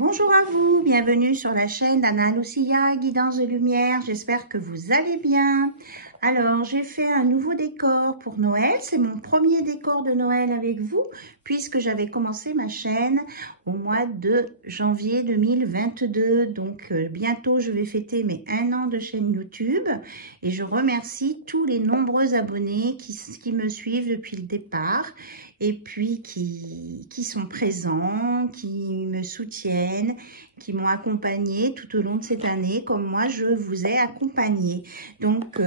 Bonjour à vous, bienvenue sur la chaîne d'Anna Lucia, Guidance de Lumière. J'espère que vous allez bien. Alors, j'ai fait un nouveau décor pour Noël. C'est mon premier décor de Noël avec vous, puisque j'avais commencé ma chaîne au mois de janvier 2022. Donc, bientôt, je vais fêter mes 1 an de chaîne YouTube. Et je remercie tous les nombreux abonnés qui me suivent depuis le départ. Et puis qui sont présents, qui me soutiennent, qui m'ont accompagné tout au long de cette année, comme moi je vous ai accompagné. Donc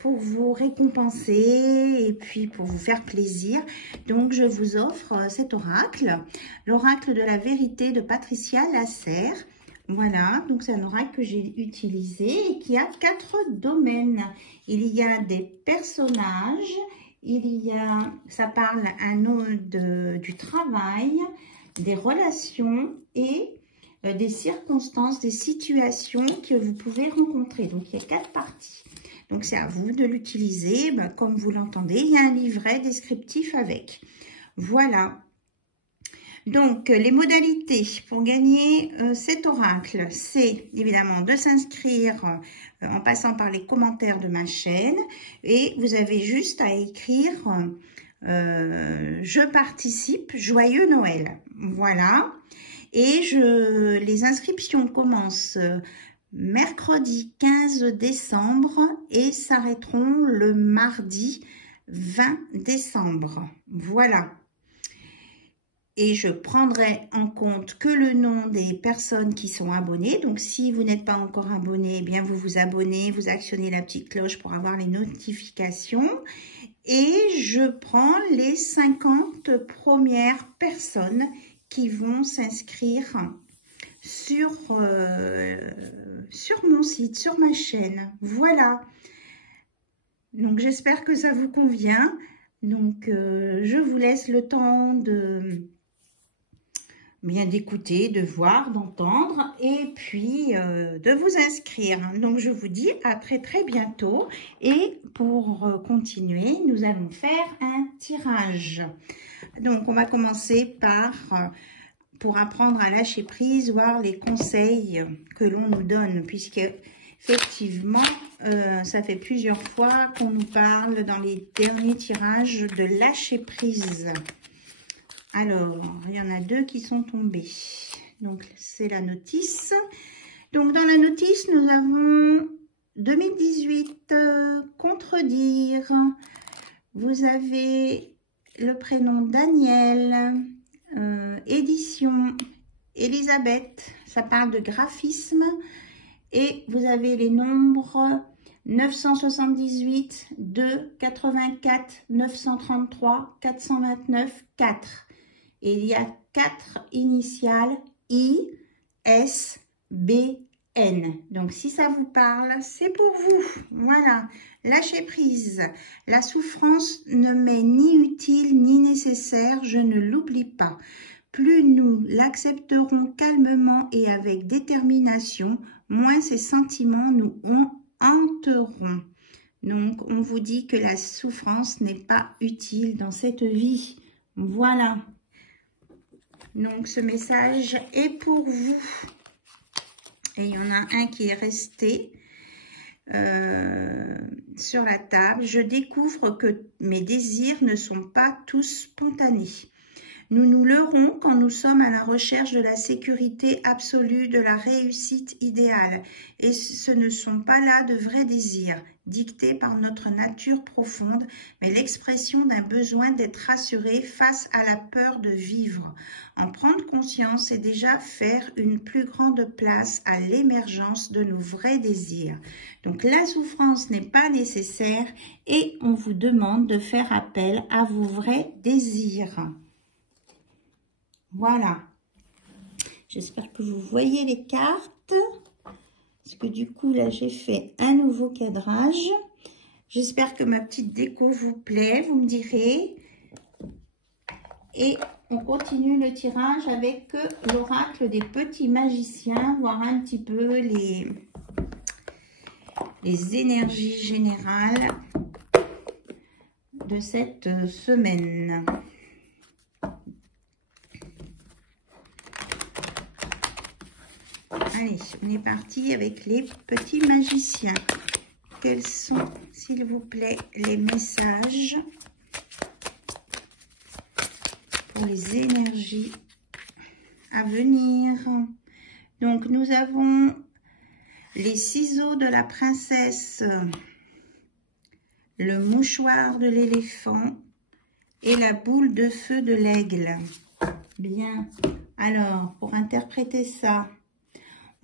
pour vous récompenser et puis pour vous faire plaisir, donc je vous offre cet oracle, l'oracle de la vérité de Patricia Lasserre. Voilà, donc c'est un oracle que j'ai utilisé et qui a 4 domaines. Il y a des personnages. Ça parle du travail, des relations et des circonstances, des situations que vous pouvez rencontrer. Donc, il y a 4 parties. Donc, c'est à vous de l'utiliser. Comme vous l'entendez, il y a un livret descriptif avec. Voilà. Donc, les modalités pour gagner cet oracle, c'est évidemment de s'inscrire en passant par les commentaires de ma chaîne. Et vous avez juste à écrire « Je participe, joyeux Noël ». Voilà. Et les inscriptions commencent mercredi 15 décembre et s'arrêteront le mardi 20 décembre. Voilà. Et je prendrai en compte que le nom des personnes qui sont abonnées. Donc, si vous n'êtes pas encore abonné, eh bien, vous vous abonnez, vous actionnez la petite cloche pour avoir les notifications. Et je prends les 50 premières personnes qui vont s'inscrire sur mon site, sur ma chaîne. Voilà. Donc, j'espère que ça vous convient. Donc, je vous laisse le temps bien d'écouter, de voir, d'entendre et puis de vous inscrire. Donc, je vous dis à très très bientôt. Et pour continuer, nous allons faire un tirage. Donc, on va commencer par, pour apprendre à lâcher prise, voir les conseils que l'on nous donne, puisque effectivement, ça fait plusieurs fois qu'on nous parle dans les derniers tirages de lâcher prise. Alors, il y en a 2 qui sont tombés. Donc, c'est la notice. Donc, dans la notice, nous avons 2018, contredire. Vous avez le prénom Daniel, édition Elisabeth. Ça parle de graphisme. Et vous avez les nombres 978, 2, 84, 933, 429, 4. Et il y a 4 initiales I, S, B, N. Donc, si ça vous parle, c'est pour vous. Voilà. Lâchez prise. La souffrance ne m'est ni utile ni nécessaire. Je ne l'oublie pas. Plus nous l'accepterons calmement et avec détermination, moins ces sentiments nous hanteront. Donc, on vous dit que la souffrance n'est pas utile dans cette vie. Voilà. Donc, ce message est pour vous. Et il y en a un qui est resté sur la table. Je découvre que mes désirs ne sont pas tous spontanés. Nous nous leurrons quand nous sommes à la recherche de la sécurité absolue, de la réussite idéale. Et ce ne sont pas là de vrais désirs, dictés par notre nature profonde, mais l'expression d'un besoin d'être rassuré face à la peur de vivre. En prendre conscience et déjà faire une plus grande place à l'émergence de nos vrais désirs. Donc la souffrance n'est pas nécessaire et on vous demande de faire appel à vos vrais désirs. Voilà, j'espère que vous voyez les cartes, parce que du coup, là, j'ai fait un nouveau cadrage. J'espère que ma petite déco vous plaît, vous me direz. Et on continue le tirage avec l'oracle des petits magiciens, voir un petit peu les énergies générales de cette semaine. Allez, on est parti avec les petits magiciens. Quels sont, s'il vous plaît, les messages pour les énergies à venir? Donc, nous avons les ciseaux de la princesse, le mouchoir de l'éléphant et la boule de feu de l'aigle. Bien. Alors, pour interpréter ça,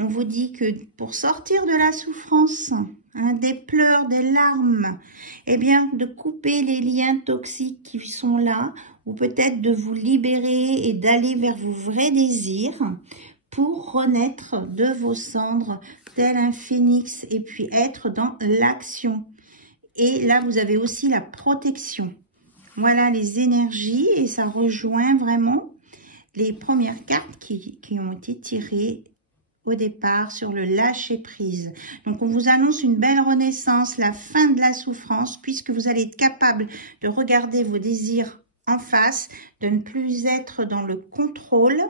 on vous dit que pour sortir de la souffrance, hein, des pleurs, des larmes, eh bien, de couper les liens toxiques qui sont là, ou peut-être de vous libérer et d'aller vers vos vrais désirs pour renaître de vos cendres tel un phénix et puis être dans l'action. Et là, vous avez aussi la protection. Voilà les énergies et ça rejoint vraiment les premières cartes qui ont été tirées au départ sur le lâcher prise. Donc, on vous annonce une belle renaissance, la fin de la souffrance, puisque vous allez être capable de regarder vos désirs en face, de ne plus être dans le contrôle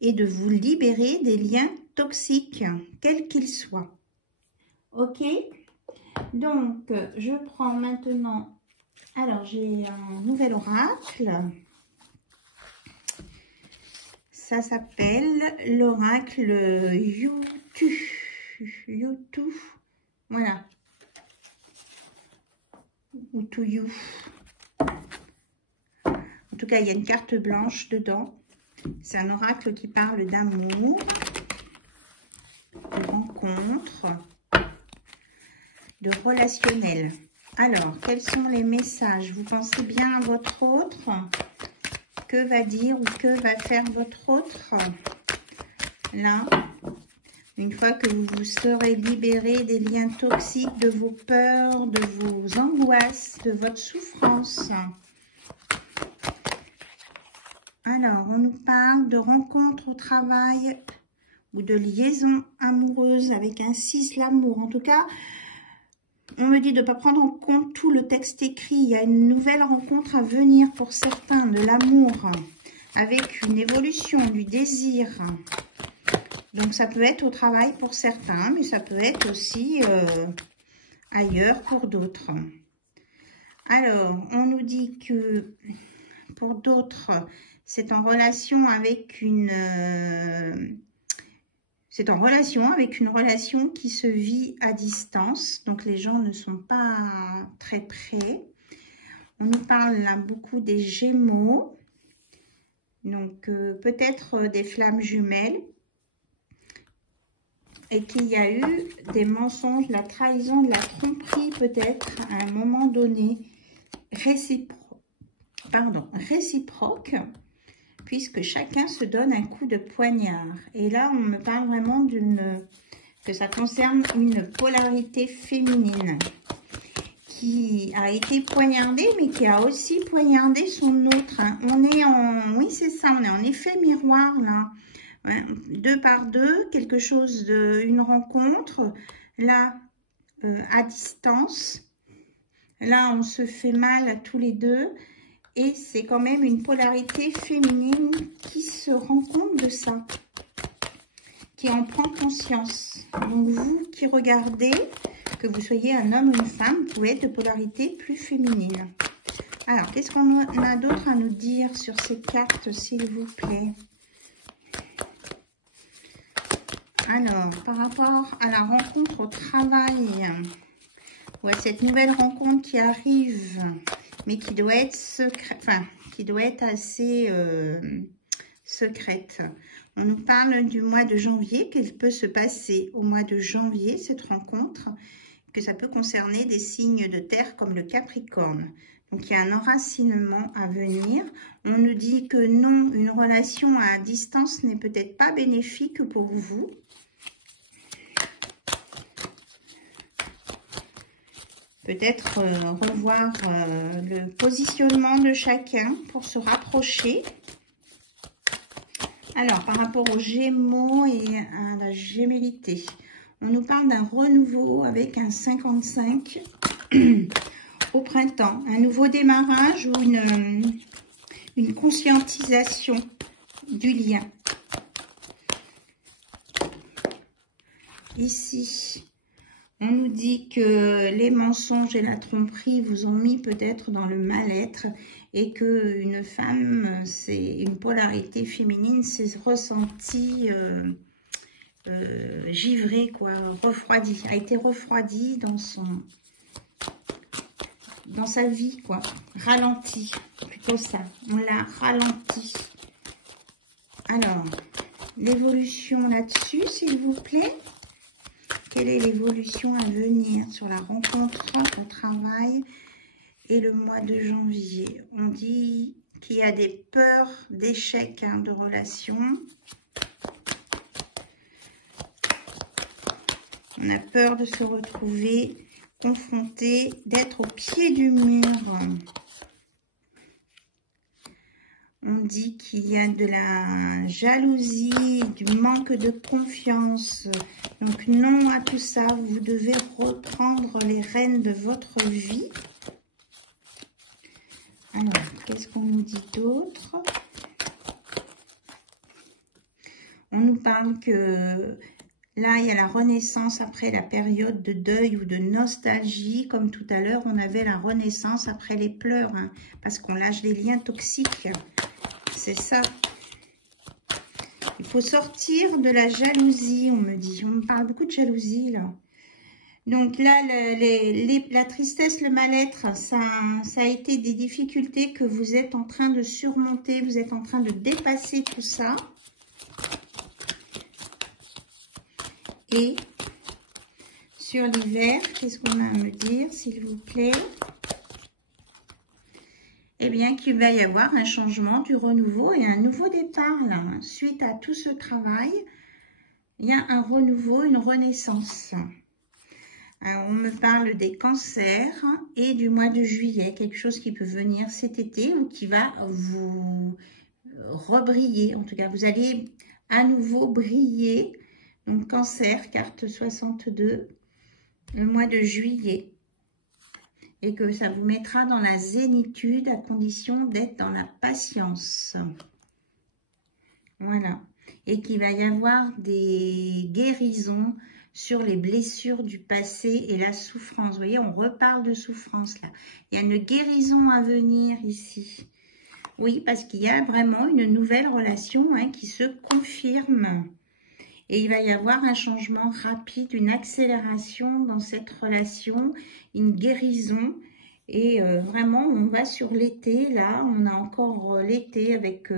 et de vous libérer des liens toxiques, quels qu'ils soient. Ok? Donc, je prends maintenant... Alors, j'ai un nouvel oracle. Ça s'appelle l'oracle Youtu. Voilà. Ou to you. En tout cas, il y a une carte blanche dedans. C'est un oracle qui parle d'amour, de rencontre, de relationnel. Alors, quels sont les messages? Vous pensez bien à votre autre? Que va dire ou que va faire votre autre? Là, une fois que vous vous serez libéré des liens toxiques, de vos peurs, de vos angoisses, de votre souffrance. Alors, on nous parle de rencontres au travail ou de liaison amoureuse avec un 6, l'amour. En tout cas, on me dit de ne pas prendre en compte tout le texte écrit. Il y a une nouvelle rencontre à venir pour certains, de l'amour, avec une évolution du désir. Donc, ça peut être au travail pour certains, mais ça peut être aussi ailleurs pour d'autres. Alors, on nous dit que pour d'autres, c'est en relation avec une... C'est en relation avec une relation qui se vit à distance. Donc, les gens ne sont pas très près. On nous parle là beaucoup des Gémeaux. Donc, peut-être des flammes jumelles. Et qu'il y a eu des mensonges, la trahison, de la tromperie peut-être à un moment donné. Réciproque. Puisque chacun se donne un coup de poignard. Et là, on me parle vraiment que ça concerne une polarité féminine qui a été poignardée, mais qui a aussi poignardé son autre. Hein. On est en... Oui, c'est ça, on est en effet miroir, là. Ouais, 2 par 2, quelque chose une rencontre. Là, à distance. Là, on se fait mal à tous les deux. Et c'est quand même une polarité féminine qui se rend compte de ça, qui en prend conscience. Donc vous qui regardez, que vous soyez un homme ou une femme, vous pouvez être de polarité plus féminine. Alors, qu'est-ce qu'on a d'autre à nous dire sur ces cartes, s'il vous plaît? Alors, par rapport à la rencontre au travail, ou à cette nouvelle rencontre qui arrive... mais qui doit être qui doit être assez secrète. On nous parle du mois de janvier, qu'il peut se passer au mois de janvier, cette rencontre, que ça peut concerner des signes de terre comme le Capricorne. Donc, il y a un enracinement à venir. On nous dit que non, une relation à distance n'est peut-être pas bénéfique pour vous. Peut-être revoir le positionnement de chacun pour se rapprocher. Alors, par rapport aux Gémeaux et à la gémellité, on nous parle d'un renouveau avec un 55 au printemps. Un nouveau démarrage ou une conscientisation du lien. ici, on nous dit que les mensonges et la tromperie vous ont mis peut-être dans le mal-être et qu'une femme, c'est une polarité féminine, c'est ressenti givré, quoi, refroidi, a été refroidi dans sa vie, quoi, ralenti, plutôt ça, on l'a ralenti. Alors, l'évolution là-dessus, s'il vous plaît. Quelle est l'évolution à venir sur la rencontre, au travail et le mois de janvier? On dit qu'il y a des peurs d'échec de relation. On a peur de se retrouver confronté, d'être au pied du mur. On dit qu'il y a de la jalousie, du manque de confiance. Donc non à tout ça, vous devez reprendre les rênes de votre vie. Alors, qu'est-ce qu'on nous dit d'autre? On nous parle que là, il y a la renaissance après la période de deuil ou de nostalgie. Comme tout à l'heure, on avait la renaissance après les pleurs, hein, parce qu'on lâche des liens toxiques. C'est ça. Il faut sortir de la jalousie, on me dit. On me parle beaucoup de jalousie, là. Donc là, la tristesse, le mal-être, ça a été des difficultés que vous êtes en train de surmonter. Vous êtes en train de dépasser tout ça. Et sur l'hiver, qu'est-ce qu'on a à me dire, s'il vous plaît? Eh bien, qu'il va y avoir un changement, du renouveau et un nouveau départ, là. Suite à tout ce travail, il y a un renouveau, une renaissance. Alors, on me parle des cancers et du mois de juillet, quelque chose qui peut venir cet été ou qui va vous rebriller. En tout cas, vous allez à nouveau briller. Donc, cancer, carte 62, le mois de juillet. Et que ça vous mettra dans la zénitude à condition d'être dans la patience. Voilà. Et qu'il va y avoir des guérisons sur les blessures du passé et la souffrance. Vous voyez, on reparle de souffrance là. Il y a une guérison à venir ici. Oui, parce qu'il y a vraiment une nouvelle relation qui se confirme. Et il va y avoir un changement rapide, une accélération dans cette relation, une guérison. Et vraiment, on va sur l'été, là, on a encore l'été avec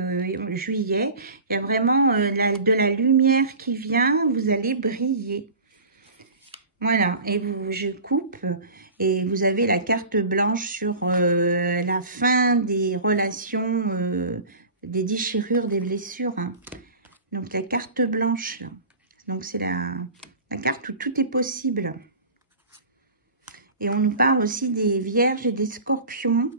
juillet. Il y a vraiment de la lumière qui vient, vous allez briller. Voilà, et je coupe et vous avez la carte blanche sur la fin des relations, des déchirures, des blessures. Hein. Donc la carte blanche, là. Donc c'est la carte où tout est possible. Et on nous parle aussi des vierges et des scorpions.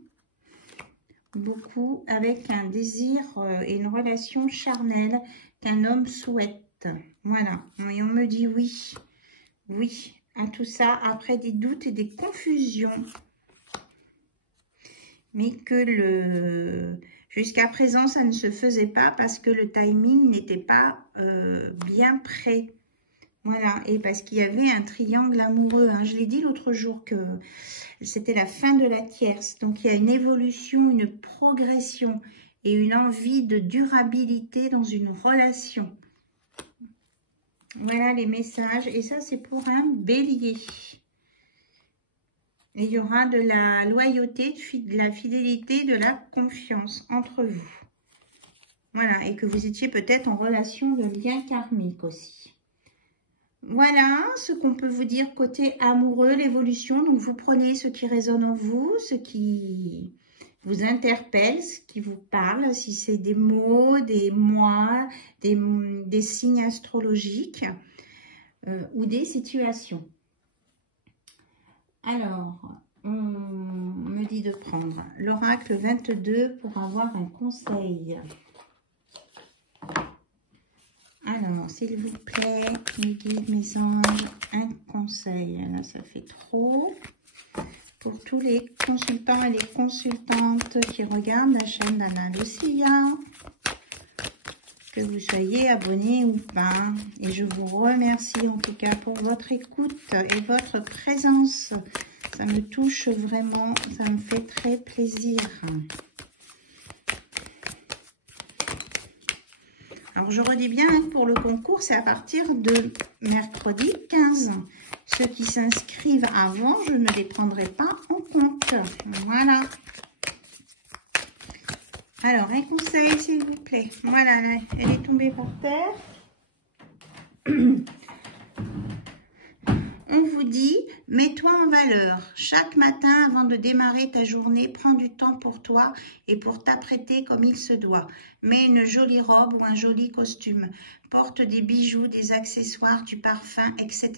Beaucoup avec un désir et une relation charnelle qu'un homme souhaite. Voilà, et on me dit oui. Oui, à tout ça, après des doutes et des confusions. Mais que jusqu'à présent, ça ne se faisait pas parce que le timing n'était pas bien prêt. Voilà, et parce qu'il y avait un triangle amoureux. Hein. Je l'ai dit l'autre jour que c'était la fin de la tierce. Donc, il y a une évolution, une progression et une envie de durabilité dans une relation. Voilà les messages. Et ça, c'est pour un bélier. Et il y aura de la loyauté, de la fidélité, de la confiance entre vous. Voilà, et que vous étiez peut-être en relation de lien karmique aussi. Voilà ce qu'on peut vous dire côté amoureux, l'évolution. Donc, vous prenez ce qui résonne en vous, ce qui vous interpelle, ce qui vous parle, si c'est des mots, des mois, des signes astrologiques ou des situations. Alors, on me dit de prendre l'oracle 22 pour avoir un conseil. Alors, s'il vous plaît, mes guides, mes anges, un conseil. Là, ça fait trop. Pour tous les consultants et les consultantes qui regardent la chaîne d'Anna Lucia. que vous soyez abonné ou pas. Et je vous remercie en tout cas pour votre écoute et votre présence. Ça me touche vraiment, ça me fait très plaisir. Alors, je redis bien, pour le concours, c'est à partir de mercredi 15. Ceux qui s'inscrivent avant, je ne les prendrai pas en compte. Voilà. Alors, un conseil, s'il vous plaît. Voilà, là, elle est tombée par terre. On vous dit, mets-toi en valeur. Chaque matin, avant de démarrer ta journée, prends du temps pour toi et pour t'apprêter comme il se doit. Mets une jolie robe ou un joli costume. Porte des bijoux, des accessoires, du parfum, etc.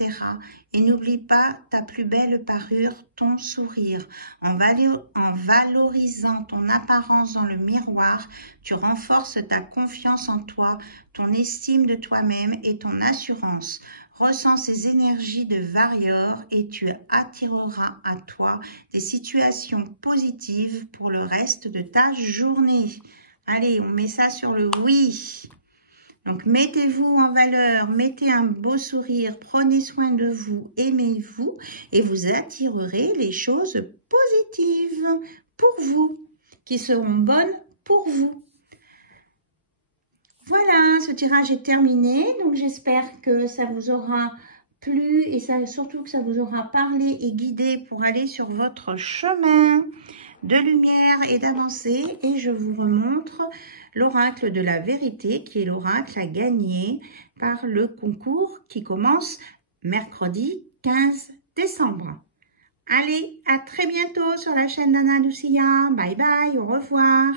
Et n'oublie pas ta plus belle parure, ton sourire. En valorisant ton apparence dans le miroir, tu renforces ta confiance en toi, ton estime de toi-même et ton assurance. Ressens ces énergies de Warrior et tu attireras à toi des situations positives pour le reste de ta journée. Allez, on met ça sur le oui. Donc, mettez-vous en valeur, mettez un beau sourire, prenez soin de vous, aimez-vous et vous attirerez les choses positives pour vous, qui seront bonnes pour vous. Voilà, ce tirage est terminé, donc j'espère que ça vous aura plu et surtout que ça vous aura parlé et guidé pour aller sur votre chemin de lumière et d'avancer. Et je vous remontre l'oracle de la vérité qui est l'oracle à gagner par le concours qui commence mercredi 15 décembre. Allez, à très bientôt sur la chaîne d'Anna Lucia. Bye bye, au revoir.